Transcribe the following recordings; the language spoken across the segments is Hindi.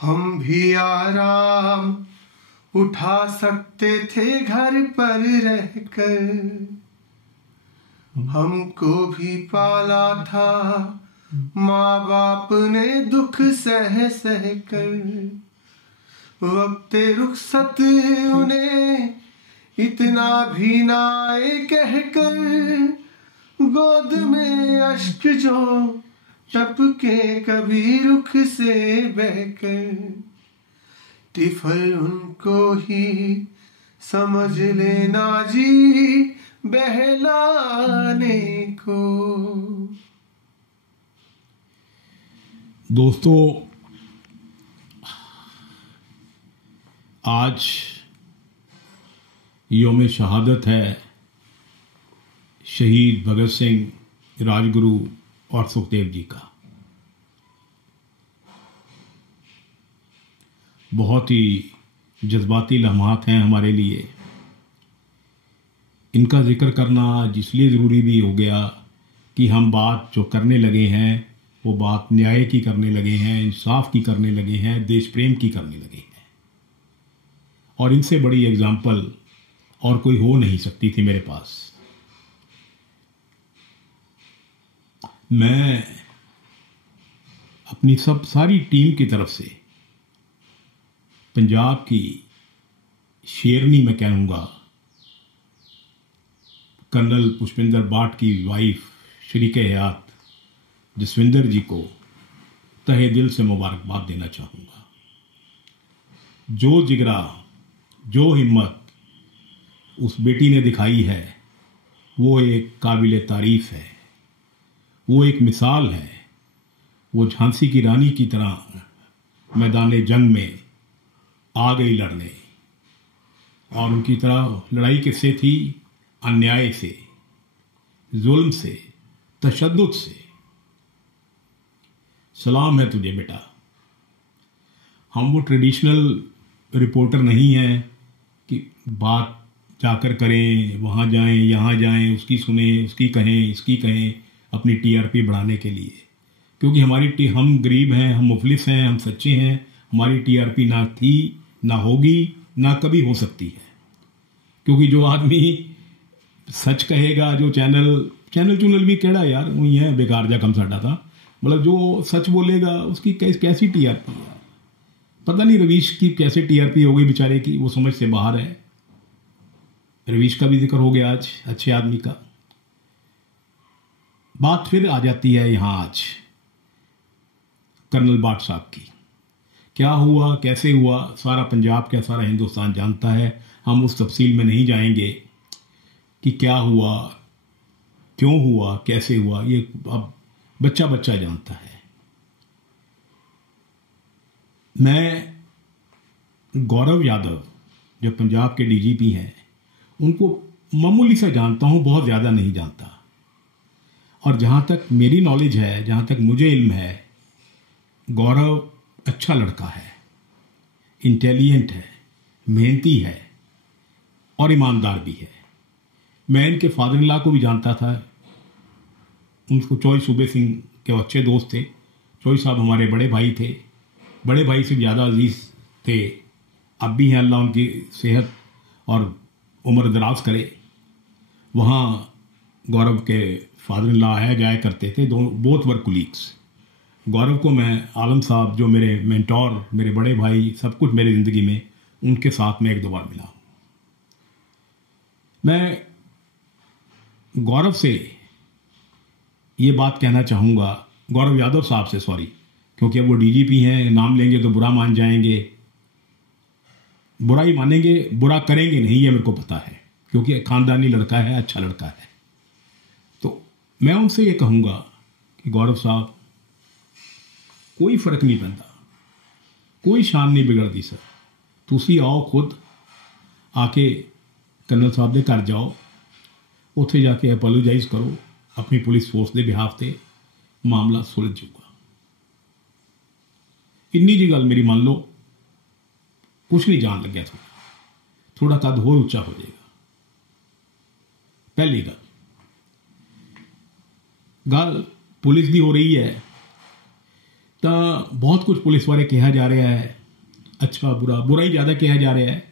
हम भी आराम उठा सकते थे घर पर रहकर, हमको भी पाला था माँ बाप ने दुख सह सह कर। वक्ते रुखसत उन्हें इतना भी ना आए कहकर, गोद में अश्क जो टपके कभी रुख से बहकर। तिफल उनको ही समझ लेना जी बहलाने को। दोस्तों, आज यौम शहादत है शहीद भगत सिंह, राजगुरु और सुखदेव जी का। बहुत ही जज्बाती लम्हात हैं हमारे लिए। इनका जिक्र करना इसलिए ज़रूरी भी हो गया कि हम बात जो करने लगे हैं वो बात न्याय की करने लगे हैं, इंसाफ की करने लगे हैं, देश प्रेम की करने लगे हैं। और इनसे बड़ी एग्जाम्पल और कोई हो नहीं सकती थी मेरे पास। मैं अपनी सारी टीम की तरफ से पंजाब की शेरनी मैं कहूँगा, कर्नल पुष्पिंदर बाठ की वाइफ शरीके हयात जसविंदर जी को तहे दिल से मुबारकबाद देना चाहूँगा। जो जिगरा, जो हिम्मत उस बेटी ने दिखाई है वो एक काबिल तारीफ है, वो एक मिसाल है। वो झांसी की रानी की तरह मैदान जंग में आ गई लड़ने, और उनकी तरह लड़ाई किससे थी? अन्याय से, जुल्म से, तशद्दुद से। सलाम है तुझे बेटा। हम वो ट्रेडिशनल रिपोर्टर नहीं हैं कि बात जाकर करें, वहाँ जाएं, यहाँ जाएं, उसकी सुने, उसकी कहें, इसकी कहें, अपनी टीआरपी बढ़ाने के लिए। क्योंकि हम गरीब हैं, हम मुफलिस हैं, हम सच्चे हैं। हमारी टीआरपी ना थी, ना होगी, ना कभी हो सकती है। क्योंकि जो आदमी सच कहेगा, जो चैनल भी केड़ा यार वही है, बेकार जा कम साडा था, मतलब जो सच बोलेगा उसकी कैसी टीआरपी है। पता नहीं रवीश की कैसे टीआरपी हो गई बेचारे की, वो समझ से बाहर है। रवीश का भी जिक्र हो गया आज, अच्छे आदमी का। बात फिर आ जाती है यहाँ आज कर्नल बाठ साहब की। क्या हुआ, कैसे हुआ, सारा पंजाब क्या सारा हिंदुस्तान जानता है। हम उस तफसील में नहीं जाएंगे कि क्या हुआ, क्यों हुआ, कैसे हुआ, ये अब बच्चा बच्चा जानता है। मैं गौरव यादव जो पंजाब के डीजीपी हैं उनको मामूली सा जानता हूं, बहुत ज़्यादा नहीं जानता। और जहाँ तक मेरी नॉलेज है, जहाँ तक मुझे इल्म है, गौरव अच्छा लड़का है, इंटेलिजेंट है, मेहनती है और ईमानदार भी है। मैं इनके फादर इन लॉ को भी जानता था। उनको चौई सूबे सिंह के अच्छे दोस्त थे। चौई साहब हमारे बड़े भाई थे, बड़े भाई से ज़्यादा अजीज़ थे। अब भी हैं, अल्लाह उनकी सेहत और उम्र दराज करे। वहाँ गौरव के फादर इन लॉ आया जाया करते थे, बोथ वर कुलीग्स। गौरव को मैं आलम साहब जो मेरे मेंटोर, मेरे बड़े भाई, सब कुछ मेरी ज़िंदगी में, उनके साथ में एक दो बार मिला। मैं गौरव से ये बात कहना चाहूँगा, गौरव यादव साहब से, सॉरी, क्योंकि अब वो डीजीपी हैं, नाम लेंगे तो बुरा मान जाएंगे। बुरा ही मानेंगे, बुरा करेंगे नहीं, ये मेरे को पता है, क्योंकि ख़ानदानी लड़का है, अच्छा लड़का है। तो मैं उनसे ये कहूँगा कि गौरव साहब, कोई फर्क नहीं पैंदा, कोई शान नहीं बिगड़ती सर। तुसी आओ, खुद आके कर्नल साहब के घर जाओ, उत्थे जाके एपोलोजाइज करो अपनी पुलिस फोर्स के बिहाफ से, मामला सुलझ जाऊगा। इन्नी जी गल मेरी मान लो, कुछ नहीं जान लग्या, थोड़ा कद होर उच्चा हो जाएगा। पहली गल पुलिस की हो रही है तो बहुत कुछ पुलिस बारे कहा जा रहा है, अच्छा बुरा, बुरा ही ज़्यादा कहा जा रहा है।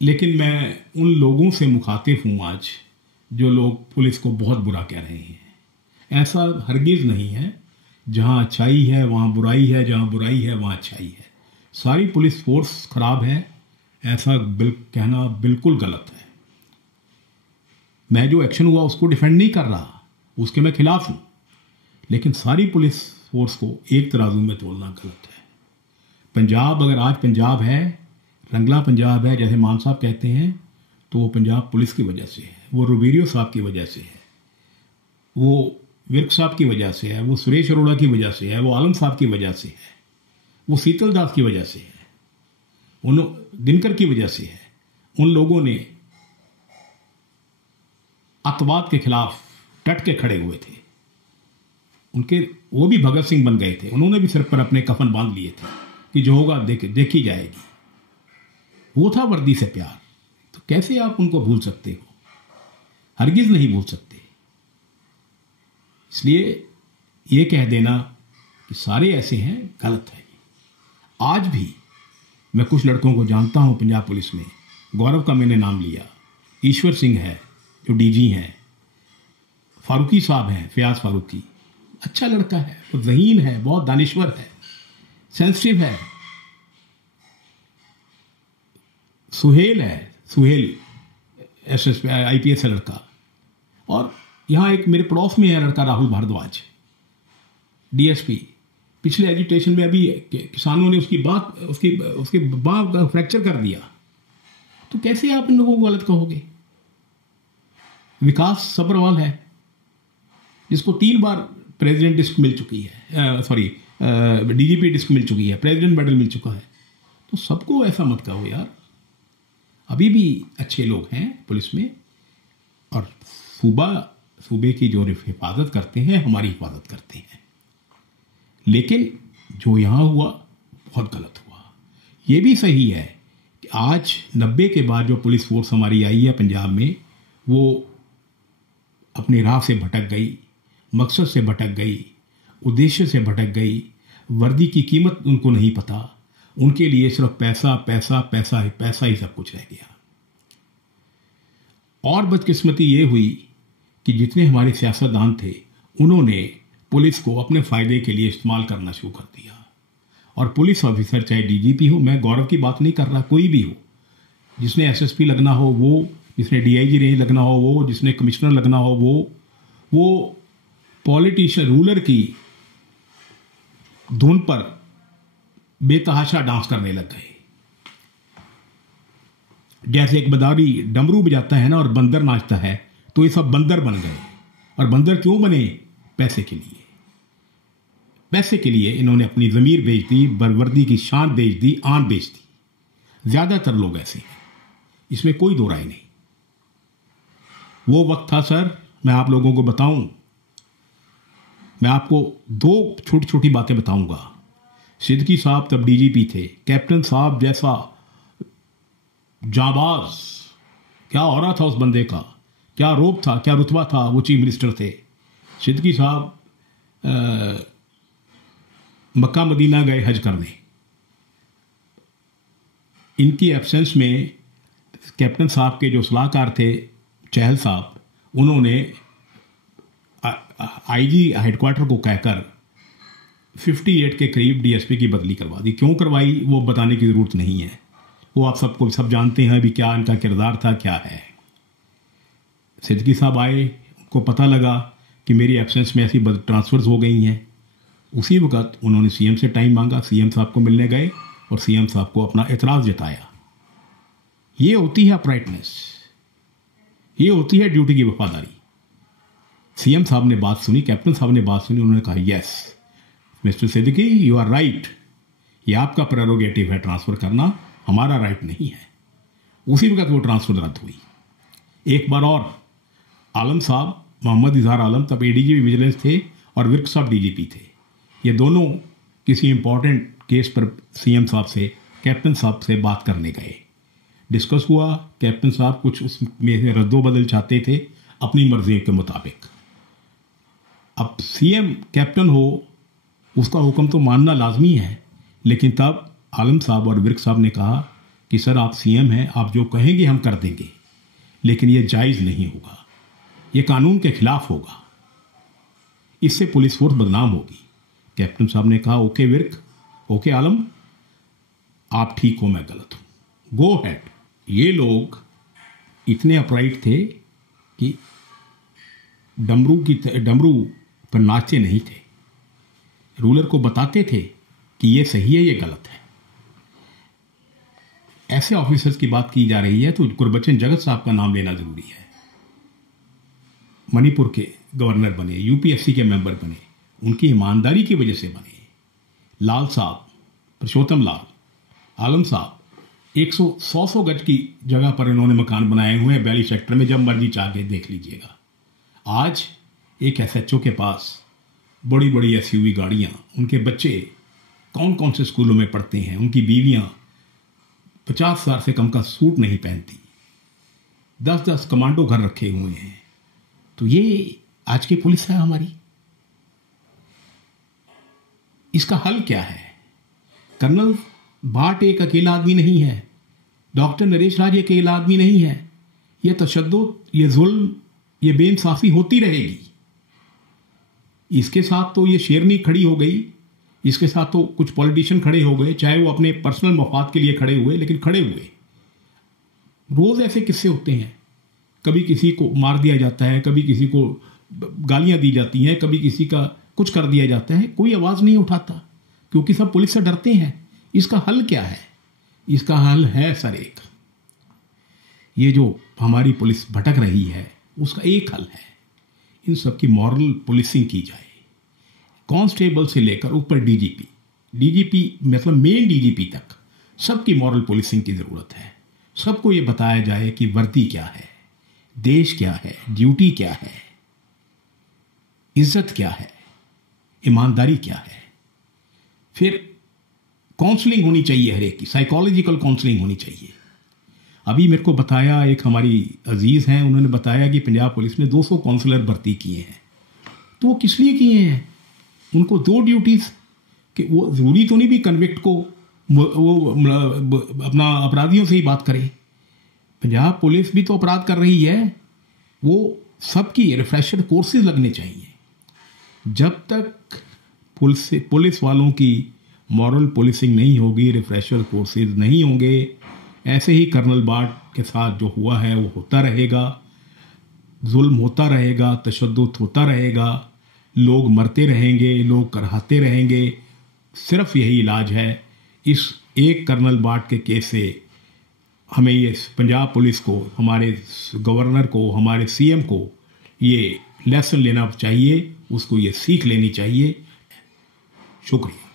लेकिन मैं उन लोगों से मुखातिब हूँ आज जो लोग पुलिस को बहुत बुरा कह रहे हैं। ऐसा हरगिज़ नहीं है, जहाँ अच्छाई है वहाँ बुराई है, जहाँ बुराई है वहाँ अच्छाई है। सारी पुलिस फोर्स खराब है, ऐसा कहना बिल्कुल गलत है। मैं जो एक्शन हुआ उसको डिफेंड नहीं कर रहा, उसके मैं खिलाफ हूँ, लेकिन सारी पुलिस फोर्स को एक तराजू में तोलना गलत है। पंजाब, अगर आज पंजाब है, रंगला पंजाब है जैसे मान साहब कहते हैं, तो वो पंजाब पुलिस की वजह से है, वो रुबीरियो साहब की वजह से है, वो विर्क साहब की वजह से है, वो सुरेश अरोड़ा की वजह से है, वो आलम साहब की वजह से है, वो शीतल दास की वजह से है, उन दिनकर की वजह से है। उन लोगों ने अतवाद के खिलाफ डट के खड़े हुए थे। उनके वो भी भगत सिंह बन गए थे, उन्होंने भी सिर पर अपने कफन बांध लिए थे कि जो होगा देखी जाएगी। वो था वर्दी से प्यार। तो कैसे आप उनको भूल सकते हो? हरगिज नहीं भूल सकते। इसलिए ये कह देना कि सारे ऐसे हैं, गलत है। आज भी मैं कुछ लड़कों को जानता हूं पंजाब पुलिस में, गौरव का मैंने नाम लिया, ईश्वर सिंह है जो डीजी हैं, फारूकी साहब हैं, फयाज फारूकी, अच्छा लड़का है, वो ज़हीन है, बहुत दानिश्वर है, सेंसिटिव है। सुहेल है, सुहेल एसएसपी आईपीएस है लड़का। और यहाँ एक मेरे पड़ोस में है लड़का राहुल भारद्वाज, डीएसपी। पिछले एजुटेशन में अभी किसानों ने उसकी बाँह फ्रैक्चर कर दिया। तो कैसे आप इन लोगों को गलत कहोगे? विकास सब्रवाल है जिसको 3 बार प्रेसिडेंट डिस्क मिल चुकी है, डीजीपी डिस्क मिल चुकी है, प्रेसिडेंट मेडल मिल चुका है। तो सबको ऐसा मत कहो यार। अभी भी अच्छे लोग हैं पुलिस में, और सूबे की जो हिफाजत करते हैं, हमारी हिफाजत करते हैं। लेकिन जो यहाँ हुआ बहुत गलत हुआ। ये भी सही है कि आज 90 के बाद जो पुलिस फोर्स हमारी आई है पंजाब में, वो अपनी राह से भटक गई, मकसद से भटक गई, उद्देश्य से भटक गई। वर्दी की कीमत उनको नहीं पता, उनके लिए सिर्फ पैसा पैसा पैसा ही पैसा ही सब कुछ रह गया। और बदकिस्मती ये हुई कि जितने हमारे सियासतदान थे, उन्होंने पुलिस को अपने फायदे के लिए इस्तेमाल करना शुरू कर दिया। और पुलिस ऑफिसर, चाहे डीजीपी हो, मैं गौरव की बात नहीं कर रहा, कोई भी हो, जिसने एसएसपी लगना हो वो, जिसने डीआईजी रेंज लगना हो वो, जिसने कमिश्नर लगना हो वो पॉलिटिशियन रूलर की धुन पर बेतहाशा डांस करने लग गए। जैसे एक बदारी डमरू बजाता है ना और बंदर नाचता है, तो ये सब बंदर बन गए। और बंदर क्यों बने? पैसे के लिए। पैसे के लिए इन्होंने अपनी ज़मीर बेच दी, वर्दी की शान बेच दी, आन बेच दी। ज़्यादातर लोग ऐसे हैं, इसमें कोई दो राय नहीं। वो वक्त था सर, मैं आप लोगों को बताऊं, मैं आपको 2 छोटी छोटी बातें बताऊंगा। सिद्दीकी साहब तब डीजीपी थे, कैप्टन साहब जैसा जाबाज, क्या हो रहा था उस बंदे का, क्या रोब था, क्या रुतबा था, वो चीफ मिनिस्टर थे। सिद्दीकी साहब मक्का मदीना गए हज करने, इनकी एब्सेंस में कैप्टन साहब के जो सलाहकार थे चहल साहब, उन्होंने आईजी हेडक्वार्टर को कहकर 58 के करीब डीएसपी की बदली करवा दी। क्यों करवाई वो बताने की ज़रूरत नहीं है, वो आप सबको सब जानते हैं भी क्या इनका किरदार था, क्या है। सिद्दीकी साहब आए, उनको पता लगा कि मेरी एब्सेंस में ऐसी ट्रांसफर्स हो गई हैं। उसी वक्त उन्होंने सीएम से टाइम मांगा, सीएम साहब को मिलने गए और सीएम साहब को अपना एतराज़ जताया। ये होती है अपराइटनेस, ये होती है ड्यूटी की वफादारी। सीएम साहब ने बात सुनी, कैप्टन साहब ने बात सुनी, उन्होंने कहा yes mister Siddiqui you are right, ये आपका प्रेरोगेटिव है ट्रांसफ़र करना, हमारा राइट नहीं है। उसी वक्त वो ट्रांसफ़र रद्द हुई। एक बार और आलम साहब, मोहम्मद इजहार आलम तब एडीजीपी विजिलेंस थे और विर्क साहब डीजीपी थे, ये दोनों किसी इंपॉर्टेंट केस पर सीएम साहब से, कैप्टन साहब से बात करने गए। डिस्कस हुआ, कैप्टन साहब कुछ उसमें रद्दो बदल चाहते थे अपनी मर्जी के मुताबिक। अब सीएम कैप्टन हो, उसका हुक्म तो मानना लाजमी है। लेकिन तब आलम साहब और विर्क साहब ने कहा कि सर आप सीएम हैं, आप जो कहेंगे हम कर देंगे, लेकिन ये जायज़ नहीं होगा, ये कानून के खिलाफ होगा, इससे पुलिस फोर्स बदनाम होगी। कैप्टन साहब ने कहा ओके विर्क, ओके आलम, आप ठीक हो, मैं गलत हूं, गो हैड। ये लोग इतने अपराइट थे कि डमरू पर नाचे नहीं थे, रूलर को बताते थे कि ये सही है, ये गलत है। ऐसे ऑफिसर्स की बात की जा रही है तो गुरबचन जगत साहब का नाम लेना जरूरी है। मणिपुर के गवर्नर बने, यूपीएससी के मेंबर बने, उनकी ईमानदारी की वजह से बने। लाल साहब, पुरुषोत्तम लाल, आलम साहब 100 गज की जगह पर इन्होंने मकान बनाए हुए हैं वैली सेक्टर में, जब मर्जी चाह के देख लीजिएगा। आज एक एसएचओ के पास बड़ी बड़ी एसयूवी गाड़ियां, उनके बच्चे कौन कौन से स्कूलों में पढ़ते हैं, उनकी बीवियां 50,000 से कम का सूट नहीं पहनती, 10-10 कमांडो घर रखे हुए हैं। तो ये आज की पुलिस है हमारी। इसका हल क्या है? कर्नल भाट एक अकेला आदमी नहीं है, डॉक्टर नरेश राज एक अकेला आदमी नहीं है। यह तशद्दुद, ये जुल्म, ये बेइंसाफी होती रहेगी। इसके साथ तो ये शेरनी खड़ी हो गई, इसके साथ तो कुछ पॉलिटिशियन खड़े हो गए, चाहे वो अपने पर्सनल मफाद के लिए खड़े हुए, लेकिन खड़े हुए। रोज ऐसे किस्से होते हैं, कभी किसी को मार दिया जाता है, कभी किसी को गालियां दी जाती हैं, कभी किसी का कुछ कर दिया जाता है, कोई आवाज नहीं उठाता क्योंकि सब पुलिस से डरते हैं। इसका हल क्या है? इसका हल है सर एक, ये जो हमारी पुलिस भटक रही है उसका एक हल है, इन सबकी मॉरल पुलिसिंग की जाए। कांस्टेबल से लेकर ऊपर डीजीपी मतलब मेन डीजीपी तक सबकी मॉरल पुलिसिंग की जरूरत है। सबको ये बताया जाए कि वर्दी क्या है, देश क्या है, ड्यूटी क्या है, इज्जत क्या है, ईमानदारी क्या है। फिर काउंसलिंग होनी चाहिए, हर एक की साइकोलॉजिकल काउंसलिंग होनी चाहिए। अभी मेरे को बताया, एक हमारी अजीज हैं, उन्होंने बताया कि पंजाब पुलिस ने 200 काउंसलर भर्ती किए हैं। तो वो किस लिए किए हैं? उनको 2 ड्यूटीज, कि वो जरूरी तो नहीं भी कन्विक्ट को वो अपना अपराधियों से ही बात करे। पंजाब पुलिस भी तो अपराध कर रही है, वो सबकी रिफ्रेशर कोर्सेज लगने चाहिए। जब तक पुलिस वालों की मॉरल पुलिसिंग नहीं होगी, रिफ्रेशर कोर्सेज नहीं होंगे, ऐसे ही कर्नल भाट के साथ जो हुआ है वो होता रहेगा, जुल्म होता रहेगा, तशद्दुद होता रहेगा, लोग मरते रहेंगे, लोग करहाते रहेंगे। सिर्फ यही इलाज है। इस एक कर्नल भाट के केस से हमें ये पंजाब पुलिस को, हमारे गवर्नर को, हमारे सीएम को ये लेसन लेना चाहिए, उसको ये सीख लेनी चाहिए। शुक्रिया।